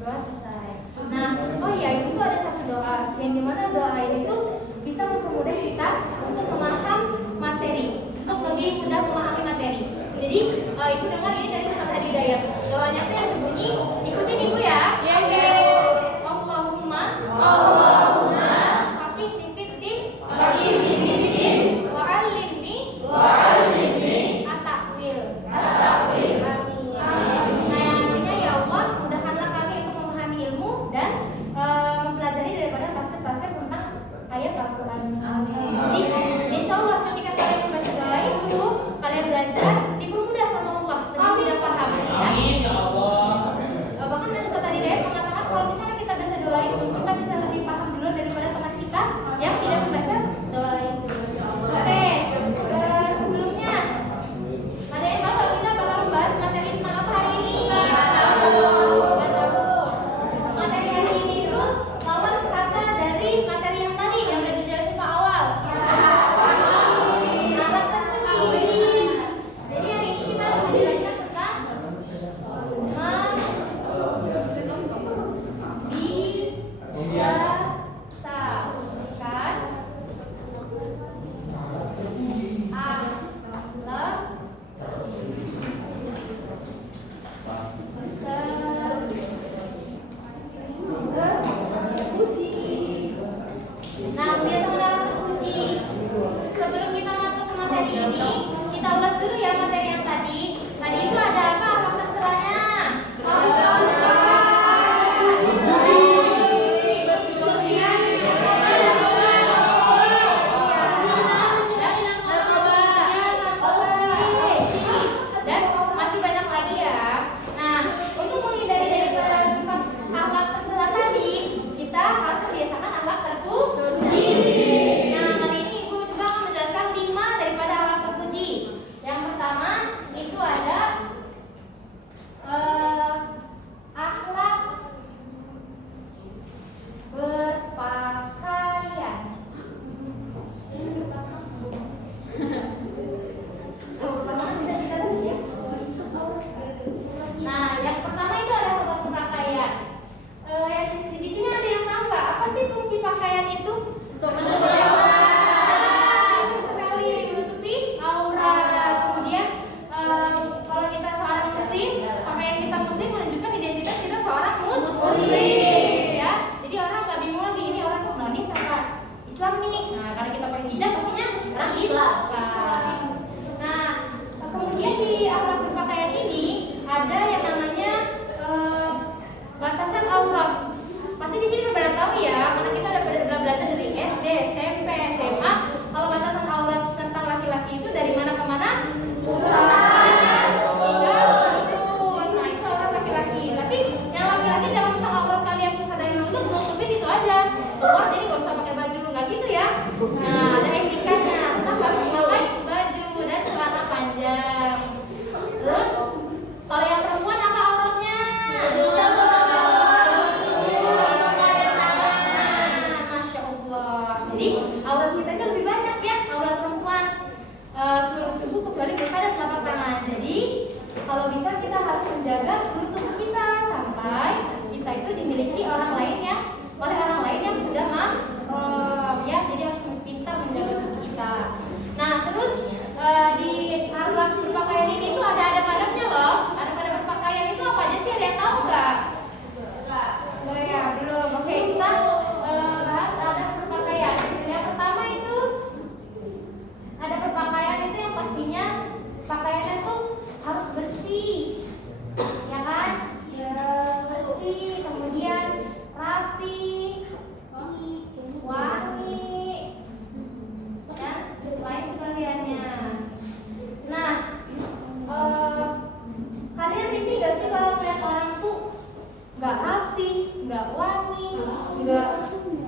Doa selesai. Nah, oh iya, itu tuh ada satu doa yang dimana doa ini tuh bisa mempermudah kita untuk memaham materi, untuk lebih mudah memahami materi. Jadi ibu dengar ini dari Ustaz Hadi Hidayat. Doanya tuh yang berbunyi, ikutin ibu ya. Ya. Allahumma faqih fiddin wa'allimni at-ta'wil. Amin. Nah, yang artinya ya Allah, mudahkanlah kami untuk memahami ilmu dan mempelajari daripada tafsir-tafsir tentang ayat Al-Quran. Amin. Jadi insya Allah ketika kalian membaca doa itu, kalian belajar dipermudah sama Allah dengan mudah paham. Amin ya Allah. Bahkan Ustaz Hadi Hidayat mengatakan kalau misalnya kita baca doa itu, kita bisa lebih paham dulu daripada teman kita yang tidak membaca doa itu. Oke, sebelumnya ada yang tahu kalau kita bakal membahas materi tentang apa hari ini? Nggak tahu. Materi hari ini itu lawan kata dari materi yang tadi yang udah dijelasin Pak awal. Alat tertulis. Jadi hari ini kita mau menjelaskan tentang sebelum kita masuk ke materi ini, kita ulas dulu ya materi yang tadi. Tadi itu ada apa? Apa terserahnya? Dan masih banyak lagi ya. Nah, untuk menghindari daripada sifat akhlak tercela tadi, kita harus membiasakan akhlak terpuji. Nah, kali ini ibu juga akan menjelaskan 5 daripada akhlak terpuji. Yang pertama itu ada akhlak berpakaian. Nah, yang pertama itu ada akhlak berpakaian. Yang di sini ada yang tahu nggak apa sih fungsi pakaian itu? Untuk menutupi aurat. Sekali menutupi aurat. Kemudian kalau kita seorang muslim, pakaian kita muslim menunjukkan identitas kita seorang muslim. Ya, jadi orang nggak bingung lagi ini orang nonis apa Islam nih. Nah, karena kita pakai hijab pastinya orang Islam. Nah, kemudian di akhlak berpakaian ini ada yang namanya batasan aurat. Pasti di sini udah pada tahu ya, karena kita udah belajar dari SD, SMP, SMA. Kalau batasan aurat tentang laki-laki itu dari mana ke mana? Nah, itu aurat laki-laki. Tapi yang laki-laki jangan tentang aurat kalian pusat dari lutut, nutupin itu aja. Keluar jadi nggak usah pakai baju, nggak gitu ya. Nah, ada etikanya, tetap harus memakai baju dan celana panjang. Terus kalau yang perempuan apa auratnya? Masya Allah. Jadi aurat kita itu lebih banyak ya, aurat perempuan. Seluruh tubuh kecuali muka dan telapak tangan. Jadi kalau bisa kita harus menjaga seluruh tubuh kita sampai kita itu dimiliki oleh orang lain yang sudah ya. Jadi harus pintar menjaga tubuh kita. Nah, terus di akhlak berpakaian ini tuh ada adab-adabnya loh. Adab-adab berpakaian itu apa aja sih? Ada yang tahu nggak? Oh ya, belum. Oke, kita bahas adab berpakaian. Yang pertama itu ada berpakaian itu yang pastinya pakaiannya tuh harus bersih, ya kan? Ya, bersih, kemudian rapi, wangi, dan lain sebagainya. Nah, kalian risih gak sih kalau melihat orang tuh nggak rapi, nggak wangi, nggak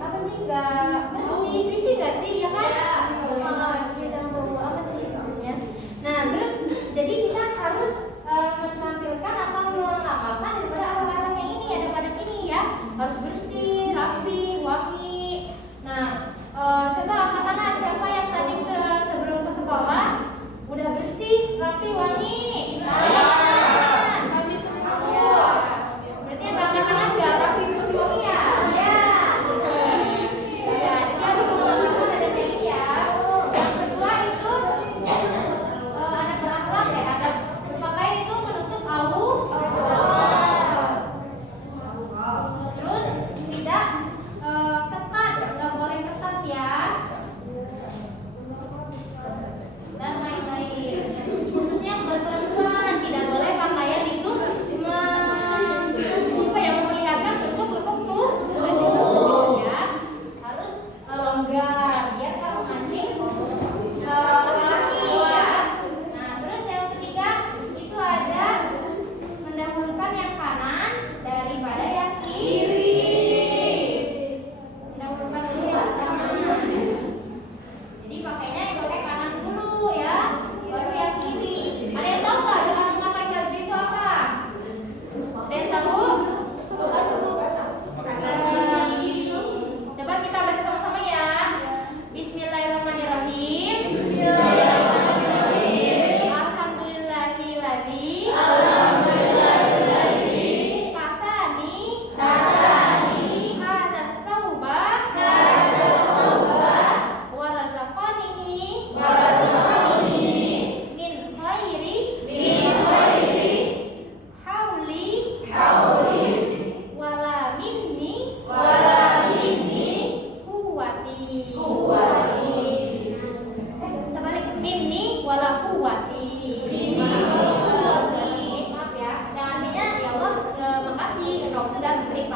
apa sih, nggak bersih, risih gak sih, ya kan? Ya jangan bawa apa sih maksudnya. Nah, terus jadi kita harus menampilkan atau mengamalkan daripada akhlak yang ini, ada pada ini ya, harus bersih, rapi, wangi. Nah, coba angkat tangan siapa yang tadi sebelum ke sekolah udah bersih, rapi, wangi. Kami semua. Berarti yang angkat tangan nggak?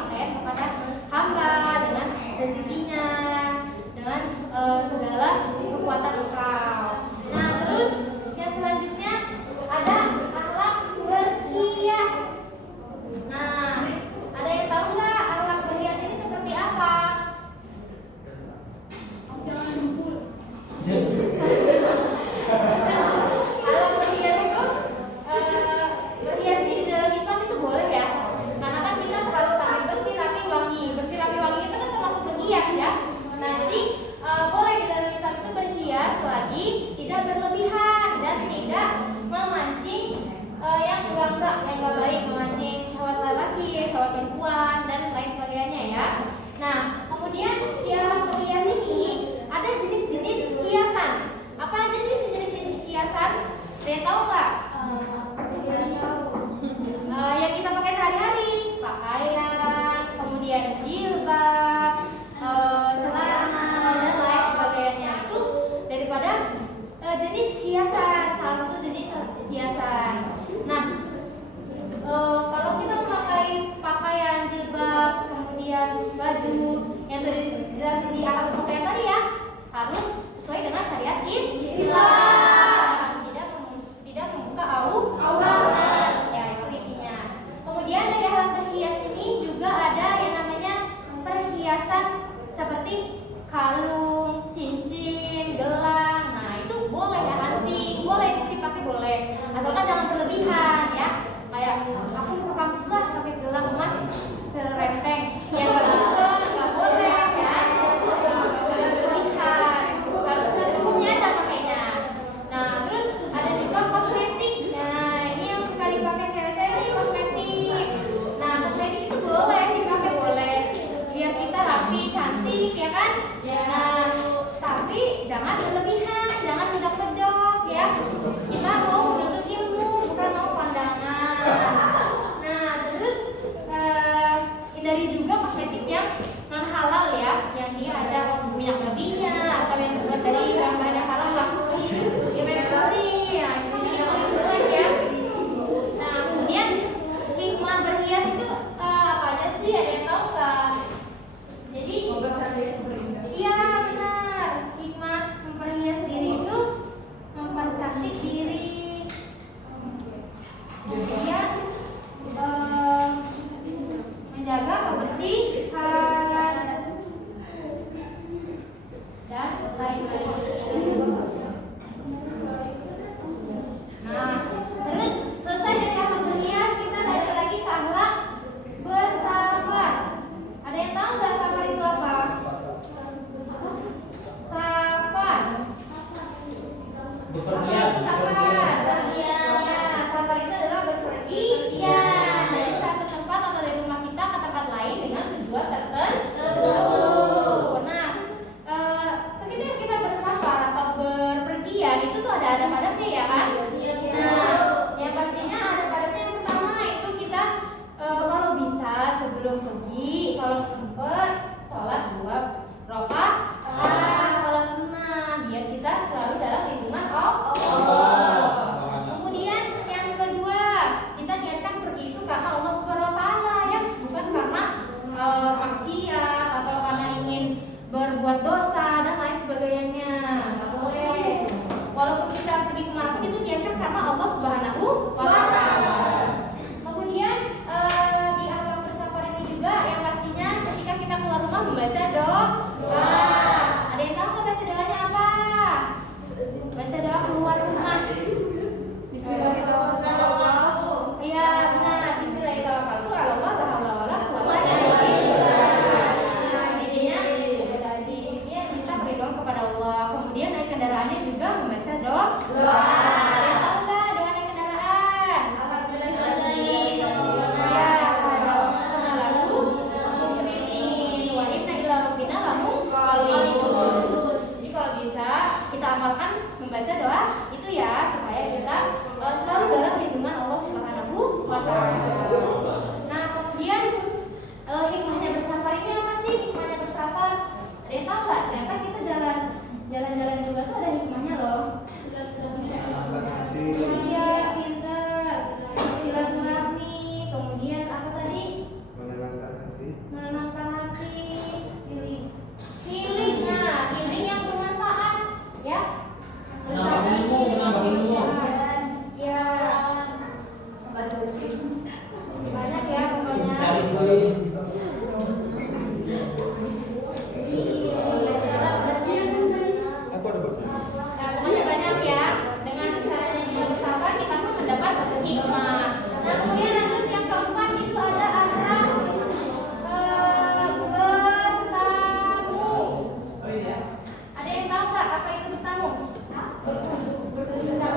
pakaian kepada hamba dengan rezekinya, dengan segala kekuatan engkau. Nah, terus yang selanjutnya ada akhlak berhias. Nah, ada yang tahu nggak akhlak berhias ini seperti apa? Jangan lupa. Akhlak berhias itu berhias ini di dalam Islam itu boleh ya, karena kan kita harus tampil bersih rapi wangi. Bersih rapi wangi itu kan termasuk berhias ya. Nah, jadi boleh di dalam Islam itu berhias selagi tidak berlebihan dan tidak memancing yang enggak baik, memancing syahwat lelaki, syahwat perempuan dan lain sebagainya ya. Nah, kemudian di dalam berhias ini ada jenis-jenis hiasan. Apa aja sih jenis-jenis hiasan? Ada yang tahu nggak? Yang kita pakai sehari-hari, pakaian, kemudian jilbab, celana dan lain sebagainya itu daripada jenis hiasan, salah satu jenis hiasan. Nah, kalau kita memakai pakaian jilbab, kemudian baju yang tadi dijelasin di akhlak pakaian tadi ya, harus sesuai dengan syariat Islam, tidak membuka aurat. Ya, itu intinya. Kemudian dari akhlak berhias ini juga ada yang namanya perhiasan seperti kalung, cincin, gelang. Nah, itu boleh ya, anting, boleh itu dipakai boleh, asalkan jangan berlebihan ya. Kayak aku ke kampus lah pakai gelang emas serempeng, ya nggak boleh ya. Berlebihan, harus secukupnya aja pakainya. Nah, terus ada juga kosmetik. Nah, ini yang suka dipakai cewek-cewek nih, kosmetik. Nah, kosmetik itu boleh dipakai boleh, biar kita rapi, cantik ya kan? Nah, tapi jangan berlebihan, jangan medok-medok ya. Kita mau menuntut ilmu, bukan mau pandangan. Nah, terus hindari juga kosmetik yang non halal ya, yang dia ada minyak lebihnya atau yang terbuat dari bahan-bahan yang halal lah, ya merkuri. Nah, itu jangan jelek ya. Nah, kemudian hikmah berhias itu apa aja sih? Ada yang tahu nggak? Jadi iya benar, hikmah memperhias diri itu mempercantik diri, kemudian menjaga kebersihan dan lain-lain. Nah, terus selesai dari akhlak berhias, kita balik lagi ke akhlak bersabar. Ada yang tahu nggak sabar itu apa? Sabar. Sabar itu adalah berpergian dari satu tempat atau dari rumah kita ke tempat lain dengan tujuan tertentu. Nah, ketika kita bersabar atau berpergian itu tuh ada padatnya ya kan? Nah, yang pastinya ada padatnya yang pertama itu kita kalau bisa sebelum pergi, kalau sempat sholat 2 rakaat, sholat sunnah, biar kita selalu dalam lindungan Allah. Kemudian yang kedua, kita niatkan pergi itu karena Allah Subhanahu Wa Taala ya, bukan karena maksiat atau karena ingin berbuat dosa dan lain sebagainya. Nggak boleh. Walaupun kita pergi kemana pun itu niatkan karena Allah Subhanahu Wa Taala. Kemudian di akhlak bersabar ini juga yang pastinya ketika kita keluar rumah membaca doa. Ada yang tahu nggak baca doanya apa? Baca doa keluar rumah. Bismillahirrahmanirrahim. Iya benar. Bismillahirrahmanirrahim. Allah la haula wala quwwata illa billah. Intinya minta perlindungan kepada Allah. Kemudian naik kendaraannya juga membaca doa. Ada yang tahu nggak doa naik kendaraan? Ya, lalu mukminin wa inna ila rabbina lamunqalibun. Jadi kalau bisa kita amalkan membaca doa itu ya, supaya kita selalu Pokoknya banyak ya. Dengan caranya kita bersabar, kita pun mendapat hikmah. Nah, kemudian lanjut yang keempat itu ada asal bertamu. Ada yang tahu nggak apa itu bertamu?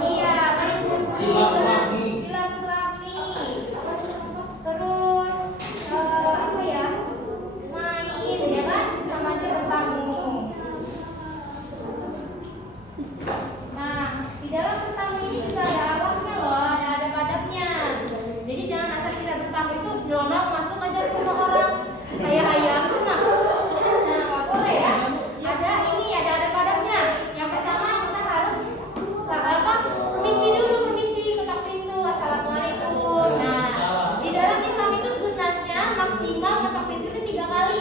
Iya, mengikuti silaturahmi. Terus apa ya? Main, ya kan? Sama aja bertamu. Nah, di dalam bertamu ini juga ada awaknya loh, ada adab-adabnya. Jadi jangan asal kita bertamu itu nyelonok masuk aja ke rumah orang kayak ayam tuh nah. Nah, nggak boleh ya. Ada adab-adabnya. Yang pertama kita harus permisi dulu, permisi, ketok pintu, assalamualaikum. Nah, di dalam Islam itu sunatnya maksimal ketok pintu itu 3 kali.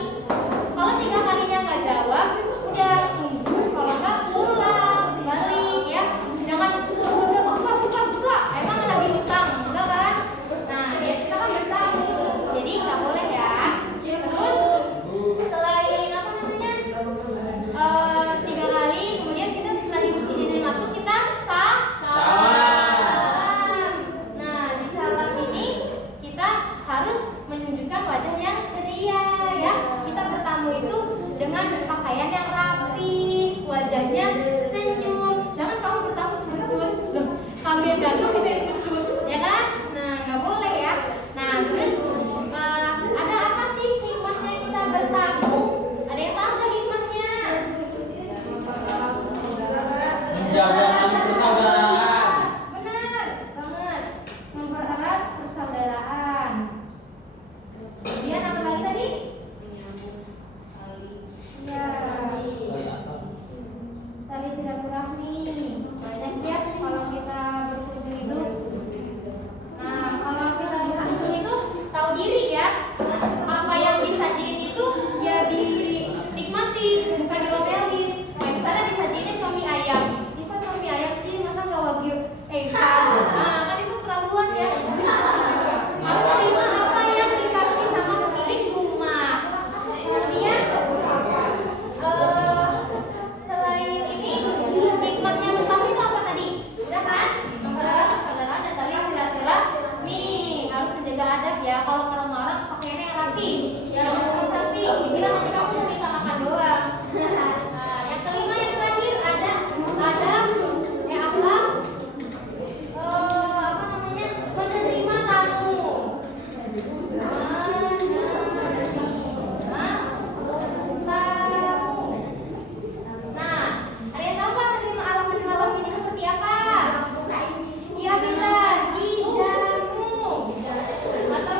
Kalau 3 kalinya nggak jawab, udah tunggu. Kalau nggak pulang, balik ya. Jangan udah buka. Emang lagi utang, enggak kan? Nah, ya kita kan bertamu, jadi nggak boleh ya. Terus selain apa namanya 3 kali, kemudian kita setelah diizinin masuk kita salam. Nah, di salam ini kita harus menunjukkan wajah yang ceria ya. Kita bertamu itu dengan pakaian yang rapi, wajahnya senyum. Jangan kamu bertamu sebetul, kami yang datang itu yang sebetul, ya kan? Nah, nggak boleh ya. Nah, terus ada apa sih hikmahnya kita bertamu? Ada yang tahu nggak hikmahnya? Menjaga tali persaudaraan. Benar banget, mempererat persaudaraan. Kemudian apa lagi tadi? Ya, tali silaturahmi. Banyak ya kalau kita berkunjung itu. Nah, kalau kita berkunjung itu tahu diri ya. Apa yang disajiin itu ya dinikmati, bukan diomelin. Kayak misalnya disajiinnya cumi ayam. Ini kok cumi ayam sih, masa nggak wagyu? Kan itu terlaluan ya. Harus terima apa yang dikasih sama pemilik rumah. Kemudian selain ini hikmahnya bertamu itu apa tadi? Udah kan? Mempererat persaudaraan dan tali silaturahmi. Harus menjaga adab ya. Kalau ke rumah orang pakaiannya yang rapi, jangan sapi. Dibilang nanti kamu minta makan doang. Nah, yang kelima yang terakhir ada ya apa? Apa namanya? Menerima tamu. Nah, ada yang tahu nggak menerima tamu ini seperti apa? Iya bisa dijamu atau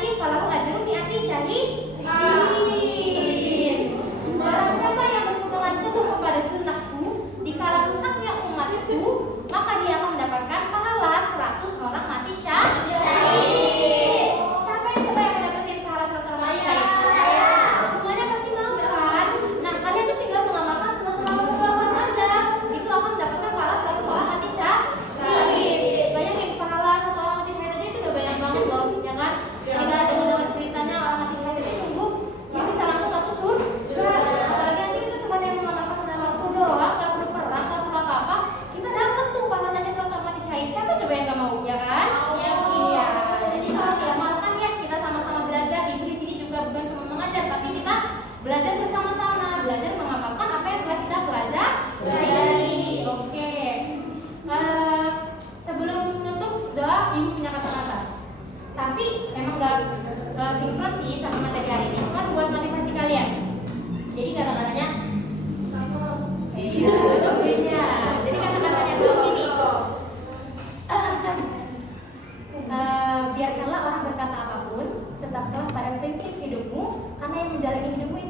pasti falahu ajrun mi'ati syahidin. Barang siapa yang berpegangan teguh kepada sunnahku di kala rusaknya umatku, maka dia akan mendapatkan pahala 100 orang mati syahid. Siapa yang coba yang mendapatkan pahala 100 orang mati syahid? Semuanya pasti mau kan? Nah, kalian tuh tinggal mengamalkan sunnah aja. Itu akan mendapatkan pahala 100 orang mati syahid. Bayangin pahala 1 orang mati syahid aja itu udah banyak banget loh, ya kan? Kita dengar ceritanya orang mati syahid itu sungguh dia bisa langsung masuk surga. Apalagi nanti kita cuma yang mengamalkan sunnah Rasul doang, gak perlu perang, gak perlu apa-apa, kita dapat tuh pahalanya 100 orang mati syahid. Siapa coba yang gak mau, ya kan? Iya. Jadi kalau diamalkan ya, kita sama-sama belajar. Di sini juga bukan cuma mengajar, tapi kita belajar bersama-sama, belajar mengamalkan apa yang telah kita pelajari. Oke. Sebelum menutup doa, ibu punya kata-kata. Tapi memang gak sinkron sih sama materi hari ini, cuma buat motivasi kalian. Jadi kata-katanya, iya, doanya. Jadi kata-katanya tuh gini. Biarkanlah orang berkata apapun, tetaplah pada prinsip hidupmu, karena yang menjalani hidupmu itu